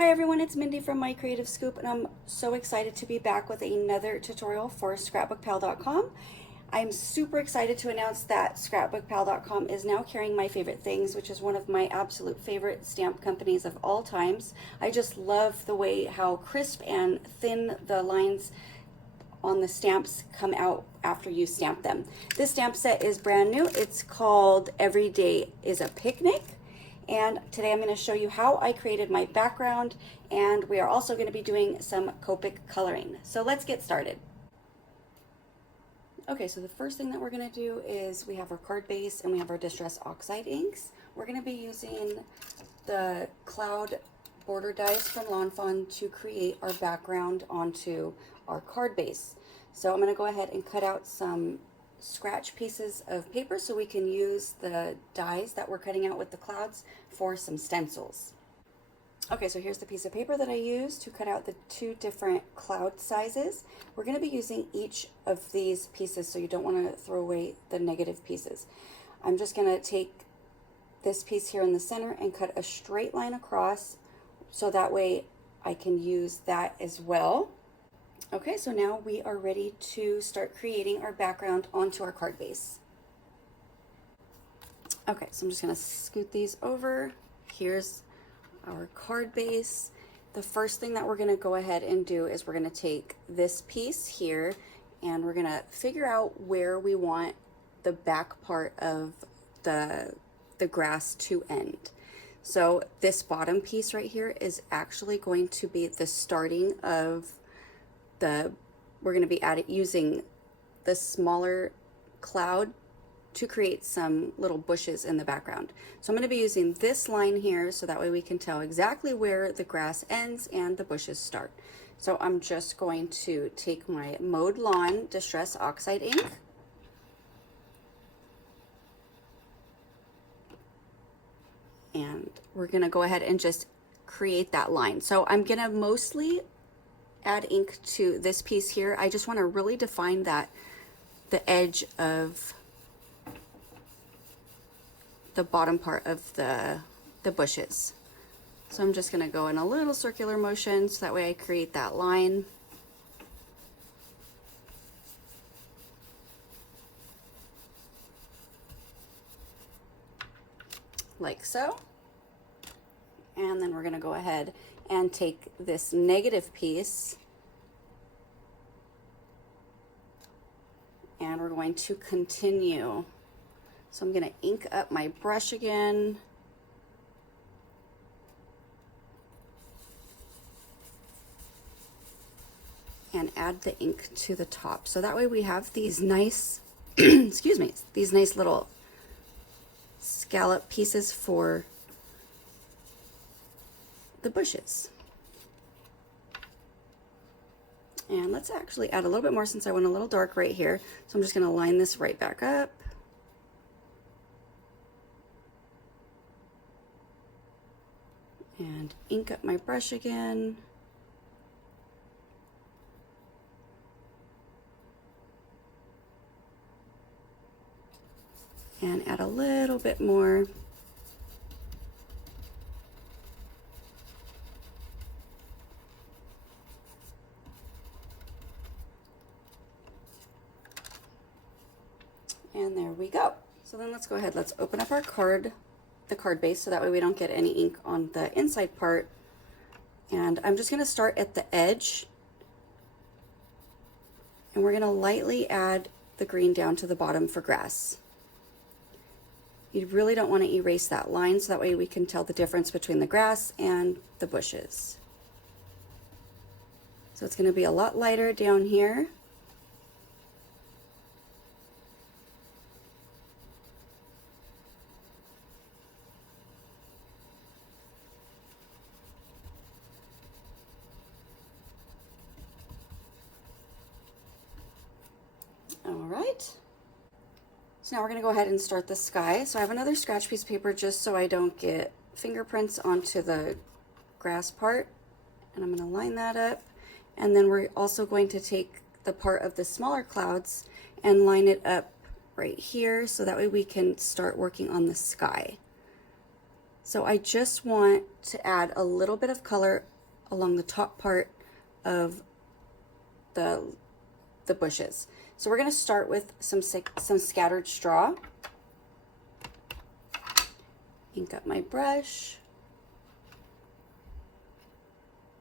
Hi everyone, it's Mindy from My Creative Scoop, and I'm so excited to be back with another tutorial for scrapbookpal.com. I'm super excited to announce that scrapbookpal.com is now carrying My Favorite Things, which is one of my absolute favorite stamp companies of all times. I just love the way how crisp and thin the lines on the stamps come out after you stamp them. This stamp set is brand new. It's called Every Day is a Picnic. And today I'm going to show you how I created my background, and we are also going to be doing some Copic coloring. So let's get started. Okay, so the first thing that we're going to do is we have our card base and we have our Distress Oxide inks. We're going to be using the cloud border dies from Fawn to create our background onto our card base. So I'm going to go ahead and cut out some scratch pieces of paper so we can use the dies that we're cutting out with the clouds for some stencils. Okay, so here's the piece of paper that I used to cut out the two different cloud sizes. We're going to be using each of these pieces, so you don't want to throw away the negative pieces. I'm just going to take this piece here in the center and cut a straight line across, so that way I can use that as well. Okay, so now we are ready to start creating our background onto our card base. Okay, so I'm just going to scoot these over. Here's our card base. The first thing that we're going to go ahead and do is we're going to take this piece here and we're going to figure out where we want the back part of the grass to end. So this bottom piece right here is actually going to be the starting of we're going to be using the smaller cloud to create some little bushes in the background. So I'm going to be using this line here so that way we can tell exactly where the grass ends and the bushes start. So I'm just going to take my Mowed Lawn Distress Oxide ink, and we're going to go ahead and just create that line. So I'm going to mostly add ink to this piece here. I just want to really define the edge of the bottom part of the bushes. So I'm just going to go in a little circular motion so that way I create that line. Like so. And then we're going to go ahead and take this negative piece and we're going to continue. So I'm going to ink up my brush again. And add the ink to the top. So that way we have these nice, excuse me, these nice little scallop pieces for the bushes. And let's actually add a little bit more since I went a little dark right here. So I'm just going to line this right back up. And ink up my brush again. And add a little bit more. And there we go. So then let's go ahead, let's open up our the card base, so that way we don't get any ink on the inside part. And I'm just going to start at the edge, and we're going to lightly add the green down to the bottom for grass. You really don't want to erase that line, so that way we can tell the difference between the grass and the bushes. So it's going to be a lot lighter down here. All right. So now we're going to go ahead and start the sky. So I have another scratch piece of paper just so I don't get fingerprints onto the grass part. And I'm going to line that up. And then we're also going to take the part of the smaller clouds and line it up right here so that way we can start working on the sky. So I just want to add a little bit of color along the top part of the bushes. So we're going to start with some scattered straw. Ink up my brush.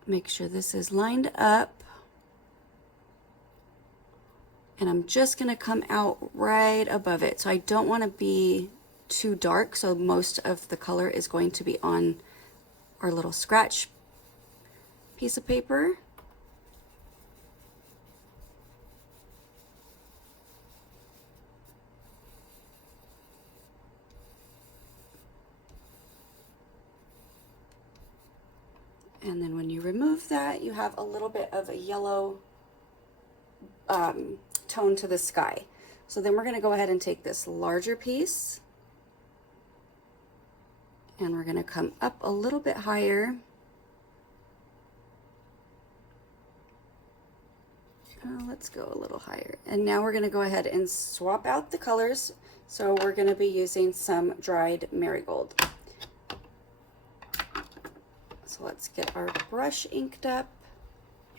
Make sure this is lined up. And I'm just going to come out right above it. So I don't want to be too dark, so most of the color is going to be on our little scratch piece of paper. And then when you remove that, you have a little bit of a yellow tone to the sky. So then we're going to go ahead and take this larger piece and we're going to come up a little bit higher. Let's go a little higher. And now we're going to go ahead and swap out the colors. So we're going to be using some dried marigold. So let's get our brush inked up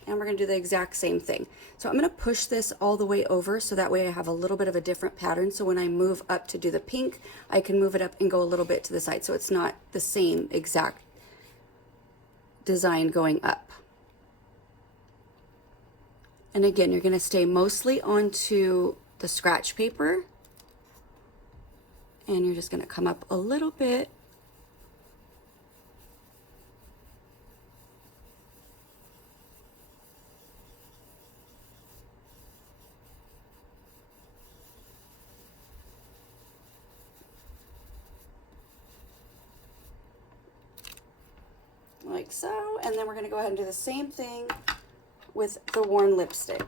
and we're going to do the exact same thing. So I'm going to push this all the way over so that way I have a little bit of a different pattern. So when I move up to do the pink, I can move it up and go a little bit to the side. So it's not the same exact design going up. And again, you're going to stay mostly onto the scratch paper and you're just going to come up a little bit. Like so, and then we're going to go ahead and do the same thing with the worn lipstick.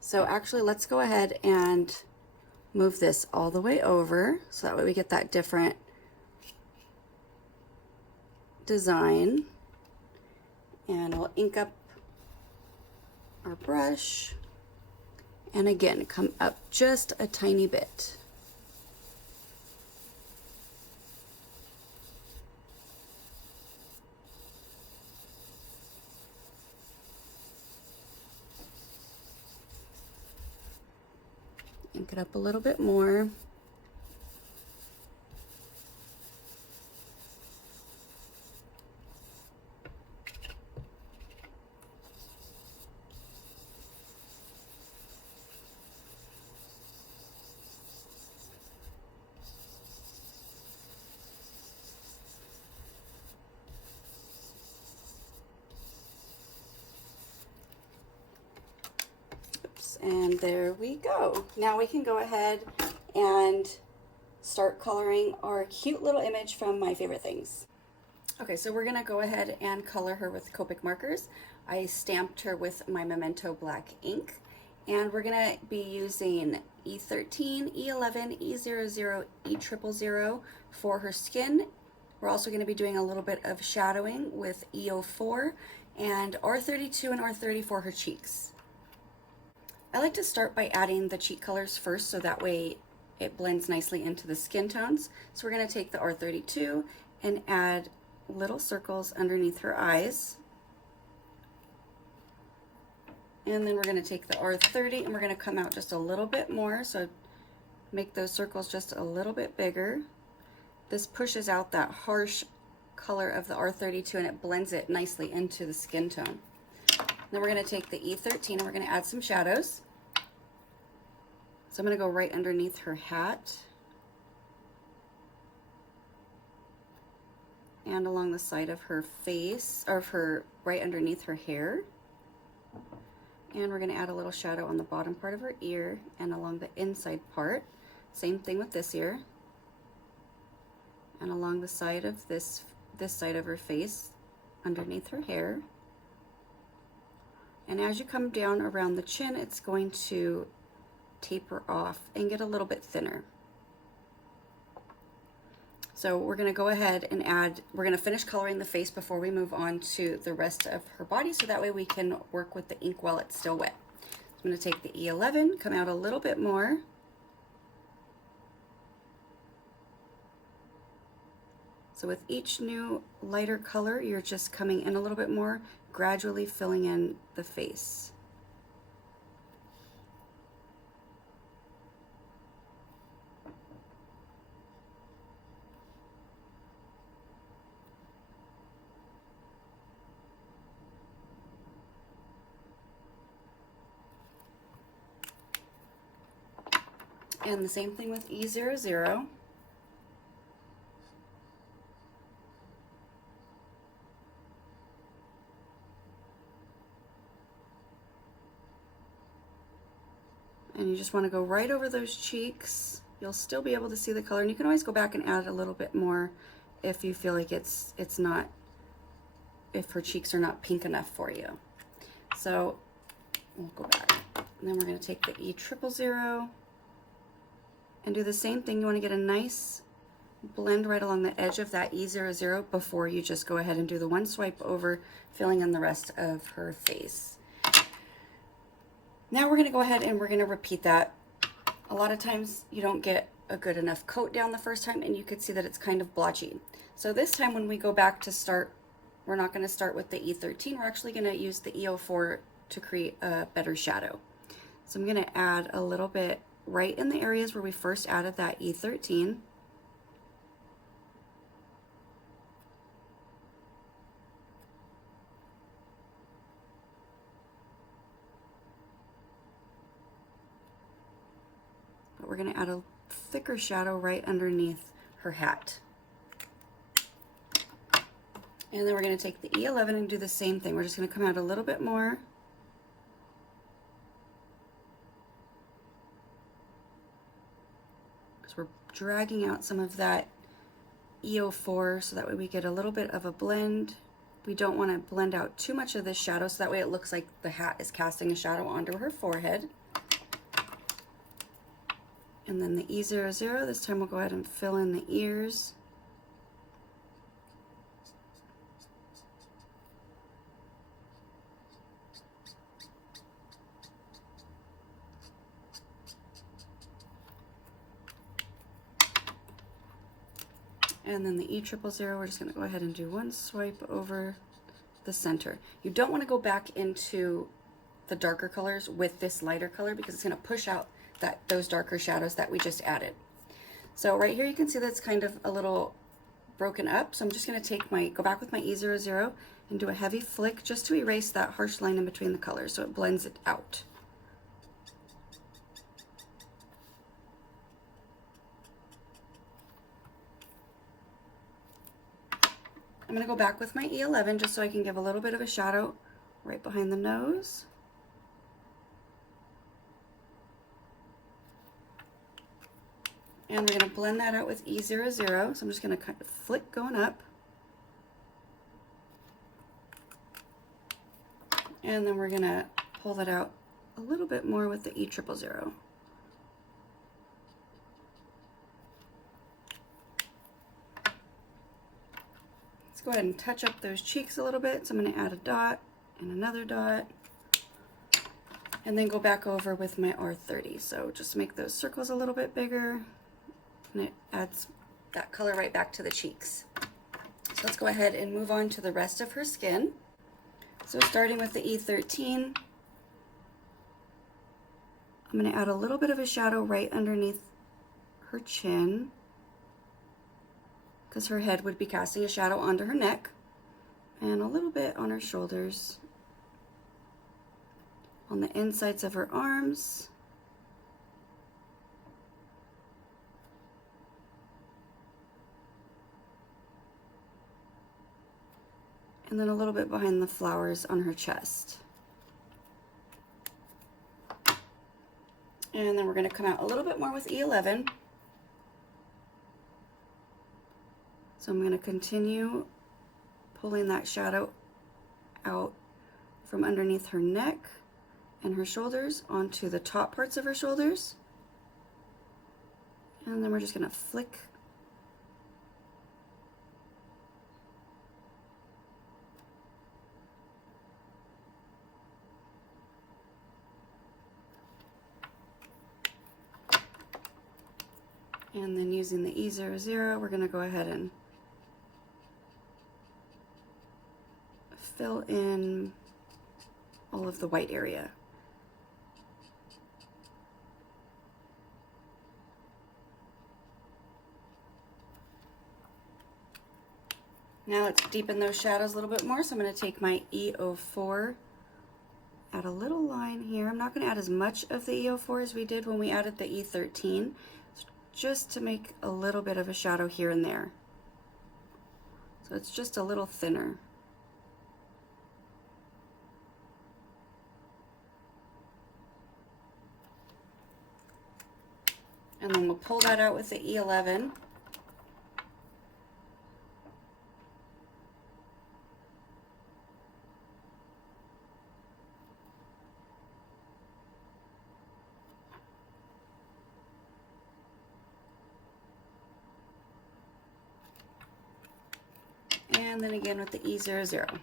So actually, let's go ahead and move this all the way over so that way we get that different design. And we'll ink up our brush and again come up just a tiny bit. Ink it up a little bit more. And there we go. Now we can go ahead and start coloring our cute little image from My Favorite Things. Okay, so we're gonna go ahead and color her with Copic markers. I stamped her with my Memento black ink, and we're gonna be using E13, E11, E00, E000 for her skin. We're also gonna be doing a little bit of shadowing with E04 and R32 and R30 for her cheeks. I like to start by adding the cheek colors first so that way it blends nicely into the skin tones. So we're going to take the R32 and add little circles underneath her eyes. And then we're going to take the R30 and we're going to come out just a little bit more. So make those circles just a little bit bigger. This pushes out that harsh color of the R32 and it blends it nicely into the skin tone. Then we're going to take the E13 and we're going to add some shadows. So I'm going to go right underneath her hat and along the side of her face, or right underneath her hair. And we're going to add a little shadow on the bottom part of her ear and along the inside part. Same thing with this ear. And along the side of this side of her face, underneath her hair. And as you come down around the chin, it's going to taper off and get a little bit thinner. So we're going to go ahead and we're going to finish coloring the face before we move on to the rest of her body, so that way we can work with the ink while it's still wet. So I'm going to take the E11, come out a little bit more, So with each new lighter color, you're just coming in a little bit more, gradually filling in the face. And the same thing with E00. And you just want to go right over those cheeks. You'll still be able to see the color, and you can always go back and add a little bit more if you feel like it's not, if her cheeks are not pink enough for you. So we'll go back, and then we're going to take the E000 and do the same thing. You want to get a nice blend right along the edge of that E00 before you just go ahead and do the one swipe over, filling in the rest of her face. Now we're going to go ahead and we're going to repeat that. A lot of times you don't get a good enough coat down the first time, and you could see that it's kind of blotchy. So this time when we go back to start, we're not going to start with the E13. We're actually going to use the E04 to create a better shadow. So I'm going to add a little bit right in the areas where we first added that E13. But we're going to add a thicker shadow right underneath her hat. And then we're going to take the E11 and do the same thing. We're just going to come out a little bit more. Because we're dragging out some of that E04 so that way we get a little bit of a blend. We don't want to blend out too much of this shadow so that way it looks like the hat is casting a shadow onto her forehead. And then the E00, this time we'll go ahead and fill in the ears. And then the E000, we're just going to go ahead and do one swipe over the center. You don't want to go back into the darker colors with this lighter color because it's going to push out those darker shadows that we just added. So right here you can see that it's kind of a little broken up. So I'm just going to go back with my E00 and do a heavy flick just to erase that harsh line in between the colors so it blends it out. I'm going to go back with my E11 just so I can give a little bit of a shadow right behind the nose. And we're going to blend that out with E00. So I'm just going to kind of flick going up. And then we're going to pull that out a little bit more with the E000. Let's go ahead and touch up those cheeks a little bit. So I'm going to add a dot and another dot. And then go back over with my R30. So just make those circles a little bit bigger. And it adds that color right back to the cheeks. So let's go ahead and move on to the rest of her skin. So starting with the E13, I'm going to add a little bit of a shadow right underneath her chin, because her head would be casting a shadow onto her neck, and a little bit on her shoulders, on the insides of her arms, and then a little bit behind the flowers on her chest. And then we're going to come out a little bit more with E11. So I'm going to continue pulling that shadow out from underneath her neck and her shoulders onto the top parts of her shoulders. And then we're just going to flick and then using the E00, we're going to go ahead and in all of the white area. Now let's deepen those shadows a little bit more. So I'm going to take my E04, add a little line here. I'm not going to add as much of the E04 as we did when we added the E13, just to make a little bit of a shadow here and there. So it's just a little thinner. And then we'll pull that out with the E11. And then again with the E00.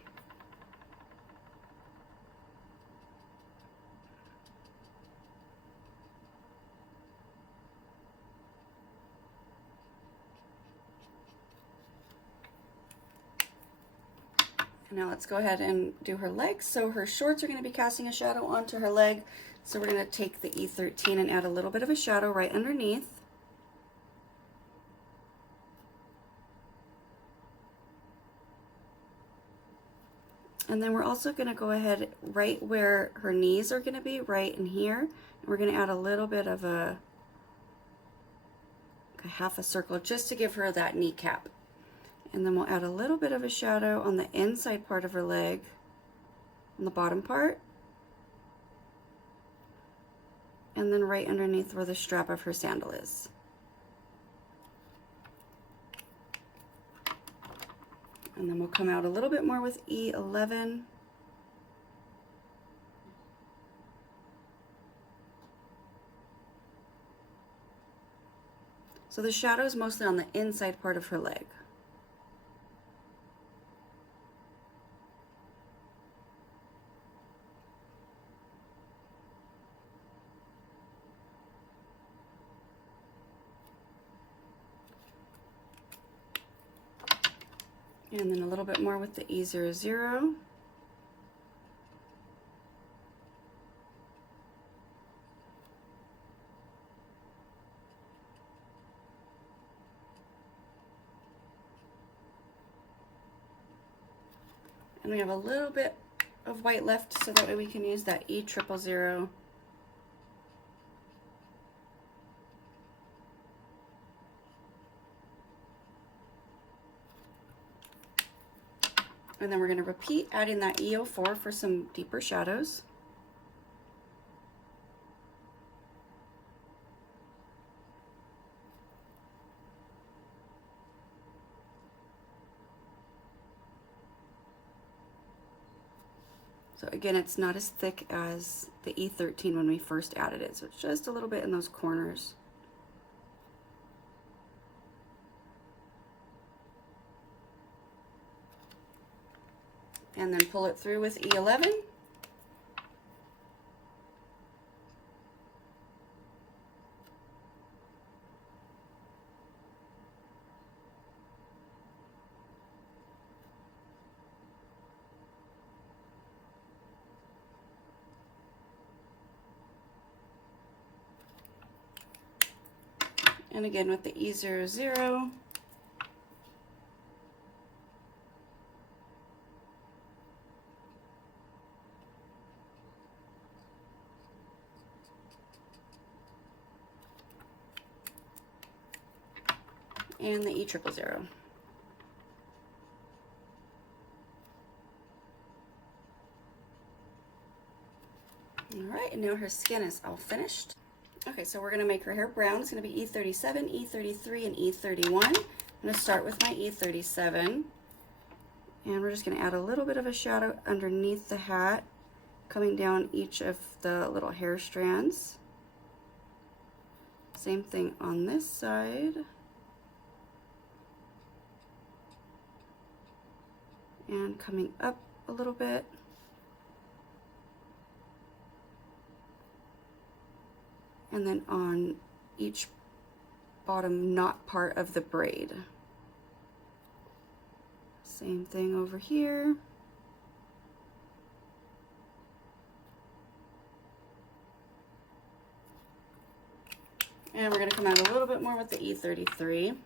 Now let's go ahead and do her legs. So her shorts are going to be casting a shadow onto her leg. So we're going to take the E13 and add a little bit of a shadow right underneath. And then we're also going to go ahead right where her knees are going to be, right in here. And we're going to add a little bit of a half a circle just to give her that kneecap. And then we'll add a little bit of a shadow on the inside part of her leg, on the bottom part. And then right underneath where the strap of her sandal is. And then we'll come out a little bit more with E11. So the shadow is mostly on the inside part of her leg. And then a little bit more with the E00. And we have a little bit of white left, so that way we can use that E000. And then we're going to repeat adding that E04 for some deeper shadows. So again, it's not as thick as the E13 when we first added it, so it's just a little bit in those corners. And then pull it through with E11. And again with the E00. And the E000. All right, and now her skin is all finished. Okay, so we're going to make her hair brown. It's going to be E37, E33, and E31. I'm going to start with my E37. And we're just going to add a little bit of a shadow underneath the hat, coming down each of the little hair strands. Same thing on this side. And coming up a little bit. And then on each bottom knot part of the braid. Same thing over here. And we're going to come out a little bit more with the E33.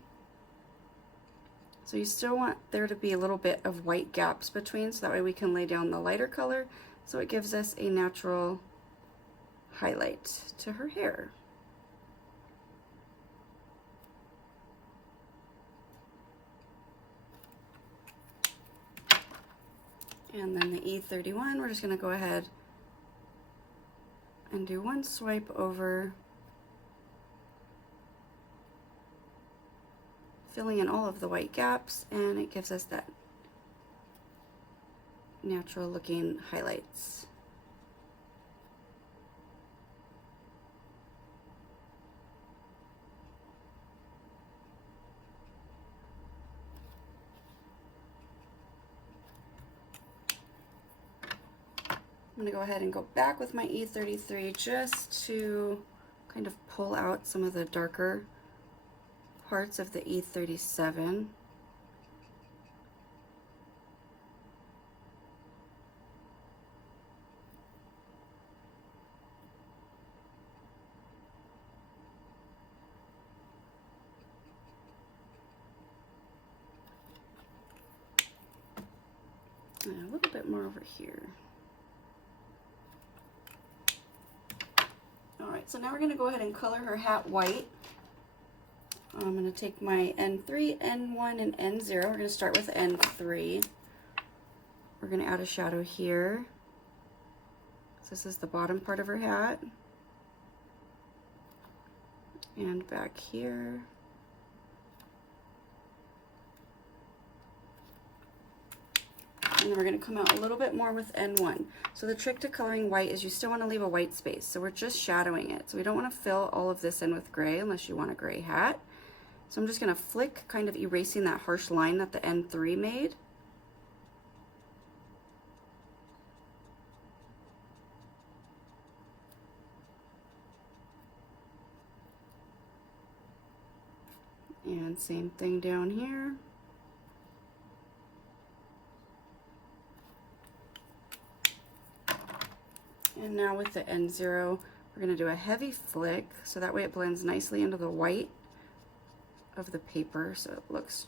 So you still want there to be a little bit of white gaps between, so that way we can lay down the lighter color, so it gives us a natural highlight to her hair. And then the E31, we're just going to go ahead and do one swipe over, filling in all of the white gaps, and it gives us that natural looking highlights. I'm going to go ahead and go back with my E33 just to kind of pull out some of the darker parts of the E37. And a little bit more over here. Alright, so now we're going to go ahead and color her hat white. I'm going to take my N3, N1, and N0. We're going to start with N3. We're going to add a shadow here. So this is the bottom part of her hat. And back here. And then we're going to come out a little bit more with N1. So the trick to coloring white is you still want to leave a white space. So we're just shadowing it. So we don't want to fill all of this in with gray unless you want a gray hat. So I'm just going to flick, kind of erasing that harsh line that the N3 made. And same thing down here. And now with the N0, we're going to do a heavy flick, so that way it blends nicely into the white of the paper, so it looks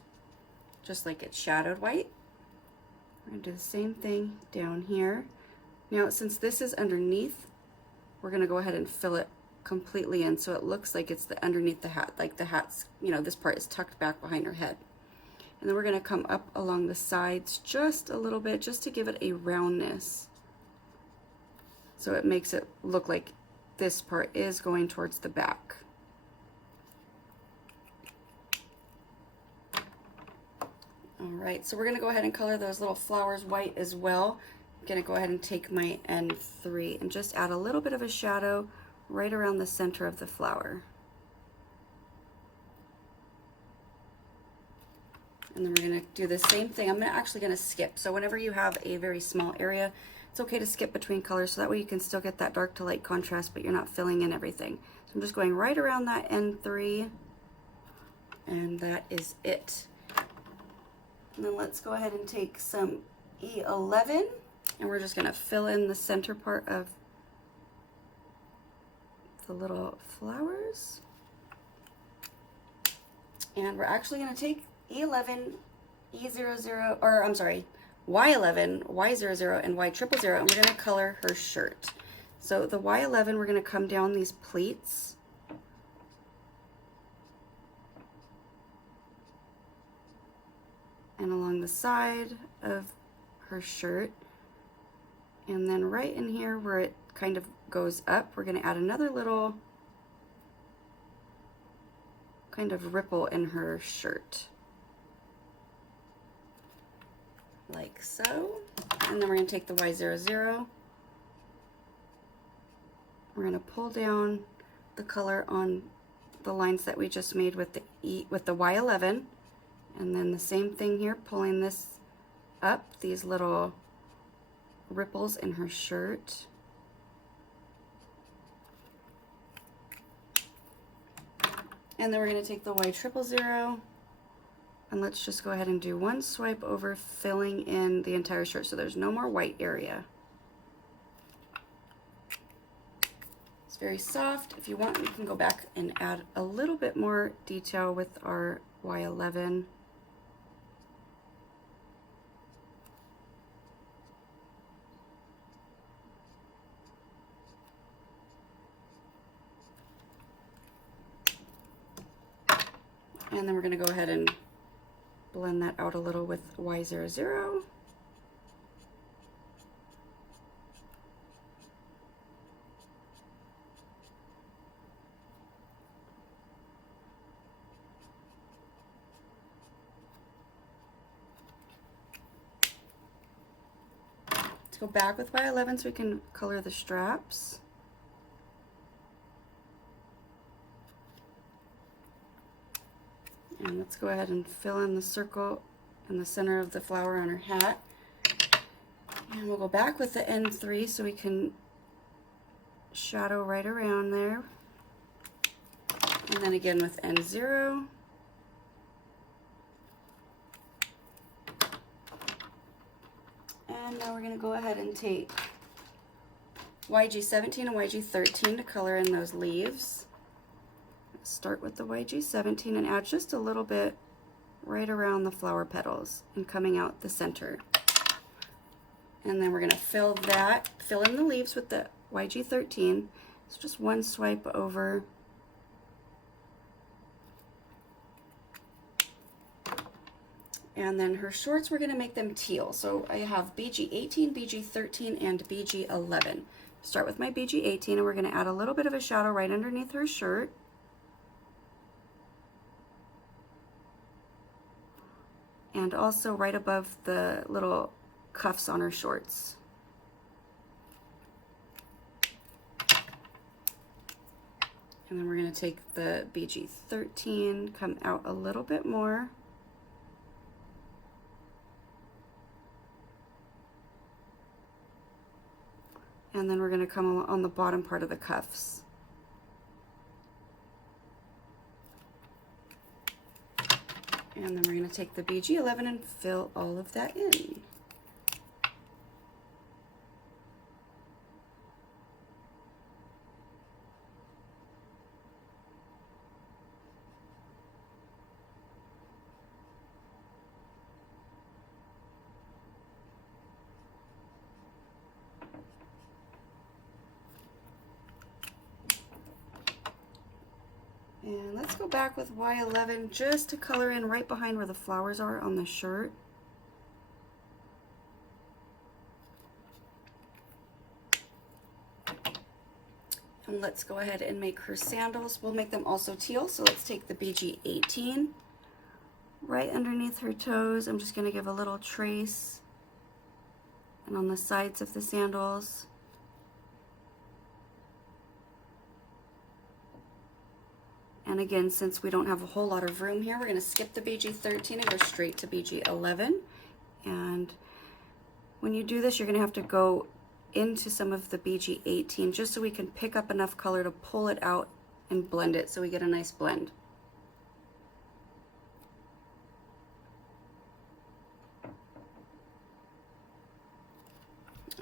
just like it's shadowed white. We're going to do the same thing down here. Now, since this is underneath, we're going to go ahead and fill it completely in, so it looks like it's underneath the hat, like the hat's, you know, this part is tucked back behind her head. And then we're going to come up along the sides just a little bit, just to give it a roundness. So it makes it look like this part is going towards the back. All right, so we're gonna go ahead and color those little flowers white as well. I'm gonna go ahead and take my N3 and just add a little bit of a shadow right around the center of the flower. And then we're gonna do the same thing. I'm actually gonna skip. So whenever you have a very small area, it's okay to skip between colors, so that way you can still get that dark to light contrast, but you're not filling in everything. So I'm just going right around that N3, and that is it. And then let's go ahead and take some E11, and we're just gonna fill in the center part of the little flowers. And we're actually gonna take E11, E00, or I'm sorry, Y11, Y00, and Y000, and we're going to color her shirt. So the Y11, we're going to come down these pleats. And along the side of her shirt. And then right in here where it kind of goes up, we're going to add another little kind of ripple in her shirt. Like so. And then we're going to take the Y00. We're going to pull down the color on the lines that we just made with the Y11, and then the same thing here, pulling this up, these little ripples in her shirt. And then we're going to take the Y000. And let's just go ahead and do one swipe over, filling in the entire shirt so there's no more white area. It's very soft. If you want, you can go back and add a little bit more detail with our Y11. And then we're going to go ahead and blend that out a little with Y00. Let's go back with Y11 so we can color the straps. And let's go ahead and fill in the circle in the center of the flower on her hat. And we'll go back with the N3 so we can shadow right around there. And then again with N0. And now we're going to go ahead and take YG17 and YG13 to color in those leaves. Start with the YG17 and add just a little bit right around the flower petals and coming out the center. And then we're going to fill in the leaves with the YG13. It's just one swipe over. And then her shorts, we're going to make them teal. So I have BG18, BG13, and BG11. Start with my BG18 and we're going to add a little bit of a shadow right underneath her shirt. And also right above the little cuffs on her shorts. And then we're going to take the BG13, come out a little bit more. And then we're going to come on the bottom part of the cuffs. And then we're going to take the BG11 and fill all of that in. And let's go back with Y11 just to color in right behind where the flowers are on the shirt. And let's go ahead and make her sandals. We'll make them also teal, so let's take the BG18 right underneath her toes. I'm just going to give a little trace and on the sides of the sandals. And again, since we don't have a whole lot of room here, we're going to skip the BG13 and go straight to BG11. And when you do this, you're going to have to go into some of the BG18 just so we can pick up enough color to pull it out and blend it so we get a nice blend.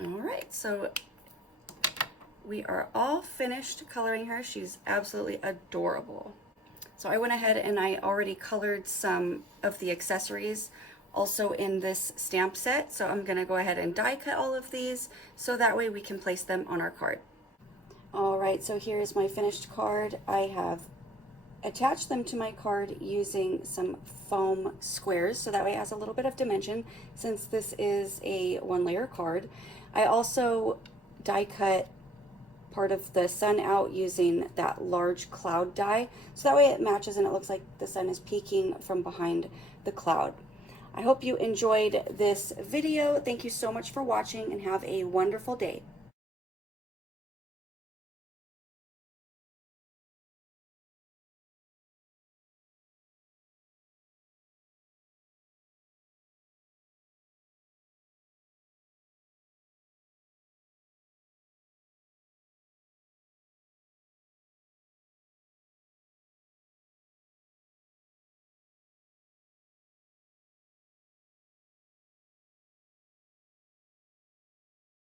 All right, so we are all finished coloring her. She's absolutely adorable. So I went ahead and I already colored some of the accessories also in this stamp set. So I'm gonna go ahead and die cut all of these so that way we can place them on our card. All right, so here's my finished card. I have attached them to my card using some foam squares so that way it has a little bit of dimension since this is a one-layer card. I also die cut part of the sun out using that large cloud die so that way it matches and it looks like the sun is peeking from behind the cloud. I hope you enjoyed this video. Thank you so much for watching and have a wonderful day.